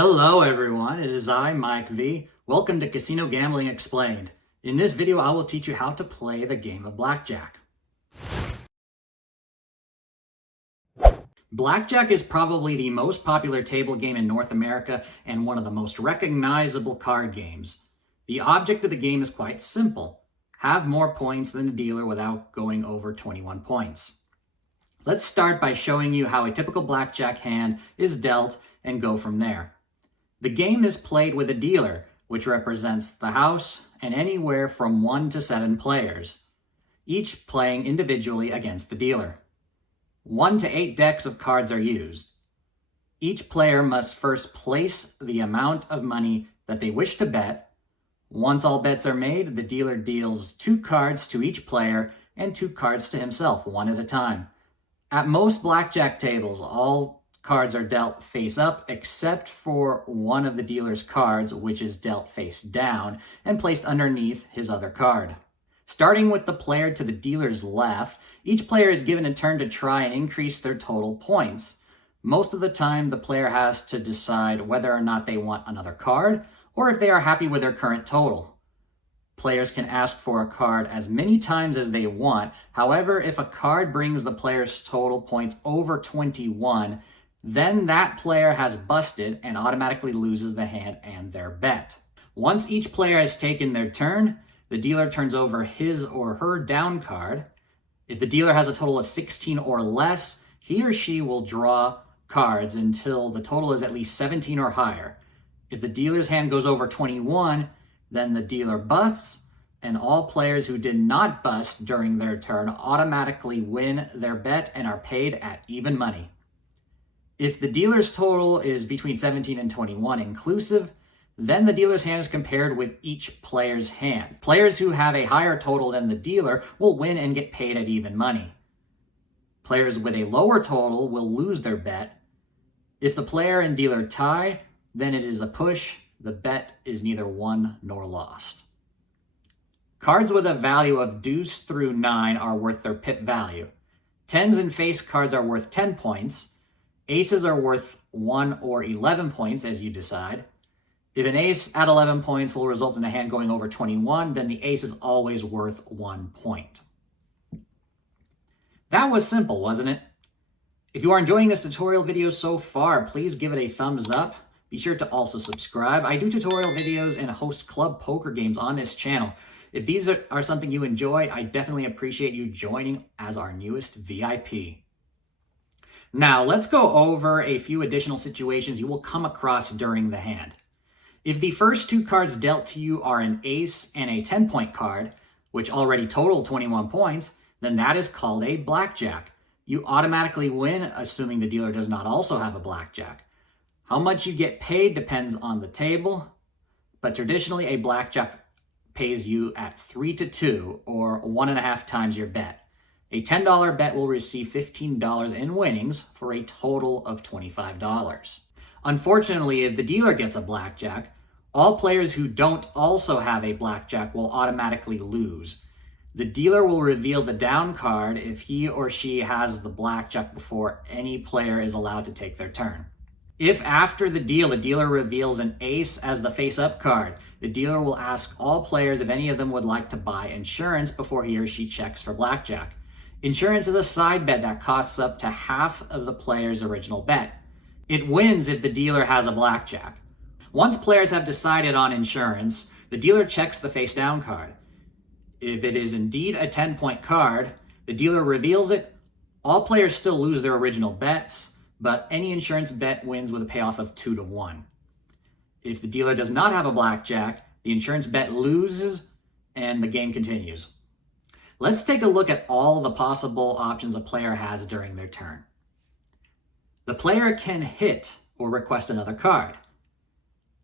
Hello everyone, it is I, Mike V. Welcome to Casino Gambling Explained. In this video, I will teach you how to play the game of Blackjack. Blackjack is probably the most popular table game in North America and one of the most recognizable card games. The object of the game is quite simple. Have more points than the dealer without going over 21 points. Let's start by showing you how a typical blackjack hand is dealt and go from there. The game is played with a dealer, which represents the house, and anywhere from 1 to 7 players, each playing individually against the dealer. 1 to 8 decks of cards are used. Each player must first place the amount of money that they wish to bet. Once all bets are made, the dealer deals 2 cards to each player and 2 cards to himself, one at a time. At most blackjack tables, all cards are dealt face up except for one of the dealer's cards, which is dealt face down and placed underneath his other card. Starting with the player to the dealer's left, each player is given a turn to try and increase their total points. Most of the time, the player has to decide whether or not they want another card or if they are happy with their current total. Players can ask for a card as many times as they want. However, if a card brings the player's total points over 21, then that player has busted and automatically loses the hand and their bet. Once each player has taken their turn, the dealer turns over his or her down card. If the dealer has a total of 16 or less, he or she will draw cards until the total is at least 17 or higher. If the dealer's hand goes over 21, then the dealer busts, and all players who did not bust during their turn automatically win their bet and are paid at even money. If the dealer's total is between 17 and 21 inclusive, then the dealer's hand is compared with each player's hand. Players who have a higher total than the dealer will win and get paid at even money. Players with a lower total will lose their bet. If the player and dealer tie, then it is a push. The bet is neither won nor lost. Cards with a value of deuce through 9 are worth their pip value. Tens and face cards are worth 10 points. Aces are worth 1 or 11 points as you decide. If an ace at 11 points will result in a hand going over 21, then the ace is always worth 1 point. That was simple, wasn't it? If you are enjoying this tutorial video so far, please give it a thumbs up. Be sure to also subscribe. I do tutorial videos and host club poker games on this channel. If these are something you enjoy, I definitely appreciate you joining as our newest VIP. Now, let's go over a few additional situations you will come across during the hand. If the first 2 cards dealt to you are an ace and a 10-point card, which already total 21 points, then that is called a blackjack. You automatically win, assuming the dealer does not also have a blackjack. How much you get paid depends on the table, but traditionally a blackjack pays you at 3 to 2 or 1.5 times your bet. A $10 bet will receive $15 in winnings for a total of $25. Unfortunately, if the dealer gets a blackjack, all players who don't also have a blackjack will automatically lose. The dealer will reveal the down card if he or she has the blackjack before any player is allowed to take their turn. If after the dealer reveals an ace as the face-up card, the dealer will ask all players if any of them would like to buy insurance before he or she checks for blackjack. Insurance is a side bet that costs up to half of the player's original bet. It wins if the dealer has a blackjack. Once players have decided on insurance, the dealer checks the face-down card. If it is indeed a 10-point card, the dealer reveals it. All players still lose their original bets, but any insurance bet wins with a payoff of 2 to 1. If the dealer does not have a blackjack, the insurance bet loses and the game continues. Let's take a look at all the possible options a player has during their turn. The player can hit or request another card.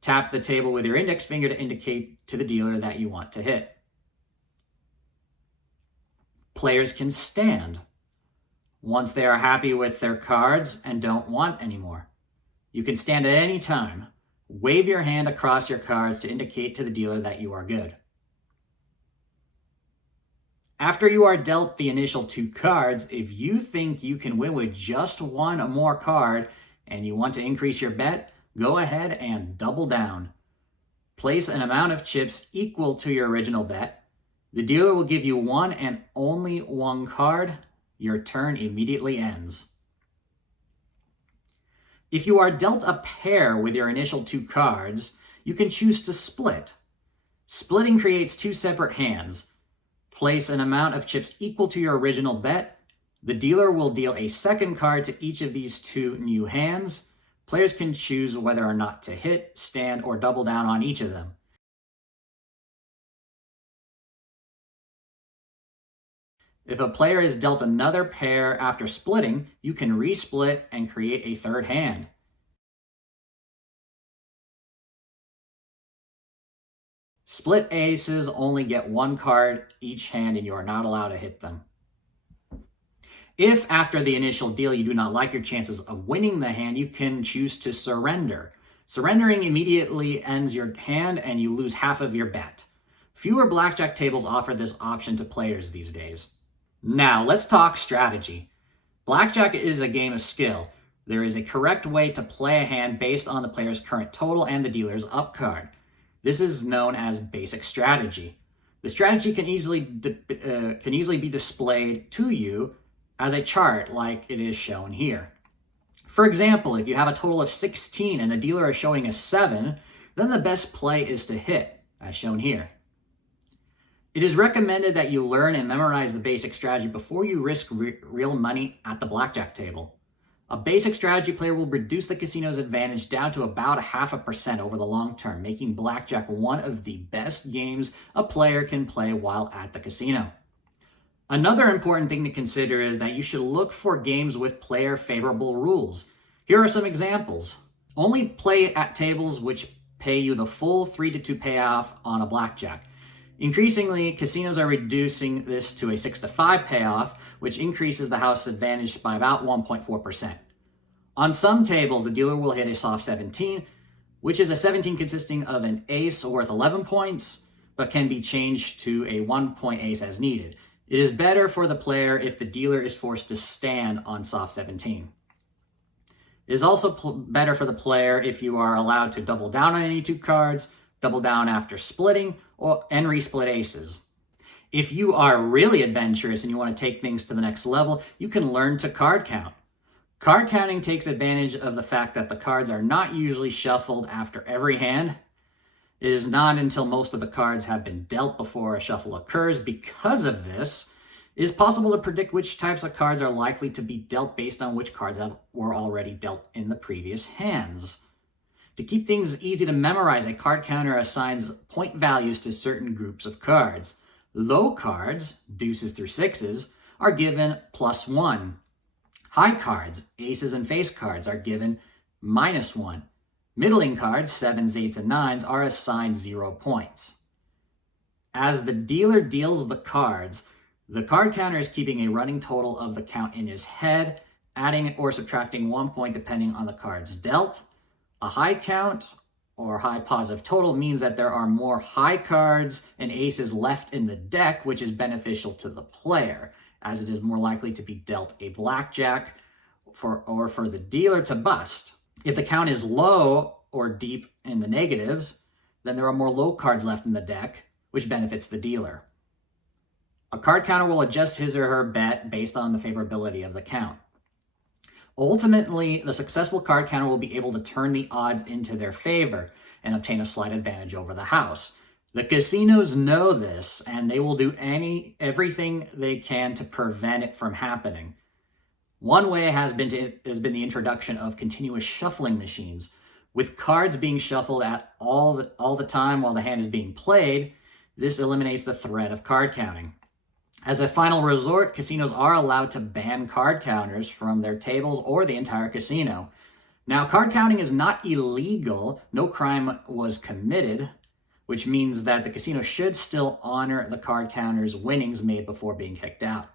Tap the table with your index finger to indicate to the dealer that you want to hit. Players can stand once they are happy with their cards and don't want any more. You can stand at any time. Wave your hand across your cards to indicate to the dealer that you are good. After you are dealt the initial 2 cards, if you think you can win with just 1 more card and you want to increase your bet, Go ahead and double down. Place an amount of chips equal to your original bet. The dealer will give you one and only one card. Your turn immediately ends. If you are dealt a pair with your initial two cards, you can choose to split. Splitting creates two separate hands. Place an amount of chips equal to your original bet. The dealer will deal a second card to each of these two new hands. Players can choose whether or not to hit, stand, or double down on each of them. If a player is dealt another pair after splitting, you can resplit and create a third hand. Split aces only get one card each hand and you are not allowed to hit them. If after the initial deal you do not like your chances of winning the hand, you can choose to surrender. Surrendering immediately ends your hand and you lose half of your bet. Fewer blackjack tables offer this option to players these days. Now, let's talk strategy. Blackjack is a game of skill. There is a correct way to play a hand based on the player's current total and the dealer's up card. This is known as basic strategy. The strategy can easily be displayed to you as a chart like it is shown here. For example, if you have a total of 16 and the dealer is showing a 7, then the best play is to hit, as shown here. It is recommended that you learn and memorize the basic strategy before you risk real money at the blackjack table. A basic strategy player will reduce the casino's advantage down to about 0.5% over the long term, making blackjack one of the best games a player can play while at the casino. Another important thing to consider is that you should look for games with player favorable rules. Here are some examples. Only play at tables which pay you the full 3-2 payoff on a blackjack. Increasingly, casinos are reducing this to a 6-5 payoff, which increases the house advantage by about 1.4%. On some tables, the dealer will hit a soft 17, which is a 17 consisting of an ace worth 11 points, but can be changed to a 1-point ace as needed. It is better for the player if the dealer is forced to stand on soft 17. It is also better for the player if you are allowed to double down on any two cards, double down after splitting, and resplit aces. If you are really adventurous and you want to take things to the next level, you can learn to card count. Card counting takes advantage of the fact that the cards are not usually shuffled after every hand. It is not until most of the cards have been dealt before a shuffle occurs. Because of this, it is possible to predict which types of cards are likely to be dealt based on which cards were already dealt in the previous hands. To keep things easy to memorize, a card counter assigns point values to certain groups of cards. Low cards, deuces through sixes, are given +1. High cards, aces and face cards, are given -1. Middling cards, 7s, 8s, and 9s, are assigned 0 points. As the dealer deals the cards, the card counter is keeping a running total of the count in his head, adding or subtracting 1 point depending on the cards dealt. A high count or high positive total means that there are more high cards and aces left in the deck, which is beneficial to the player, as it is more likely to be dealt a blackjack or for the dealer to bust. If the count is low or deep in the negatives, then there are more low cards left in the deck, which benefits the dealer. A card counter will adjust his or her bet based on the favorability of the count. Ultimately, the successful card counter will be able to turn the odds into their favor and obtain a slight advantage over the house. The casinos know this, and they will do everything they can to prevent it from happening. One way has been the introduction of continuous shuffling machines. With cards being shuffled at all the time while the hand is being played, this eliminates the threat of card counting. As a final resort, casinos are allowed to ban card counters from their tables or the entire casino. Now, card counting is not illegal. No crime was committed, which means that the casino should still honor the card counter's winnings made before being kicked out.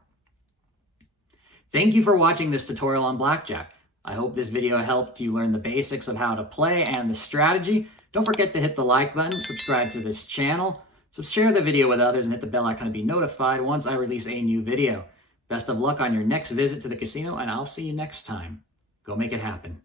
Thank you for watching this tutorial on blackjack. I hope this video helped you learn the basics of how to play and the strategy. Don't forget to hit the like button, subscribe to this channel, share the video with others, and hit the bell icon to be notified once I release a new video. Best of luck on your next visit to the casino, and I'll see you next time. Go make it happen.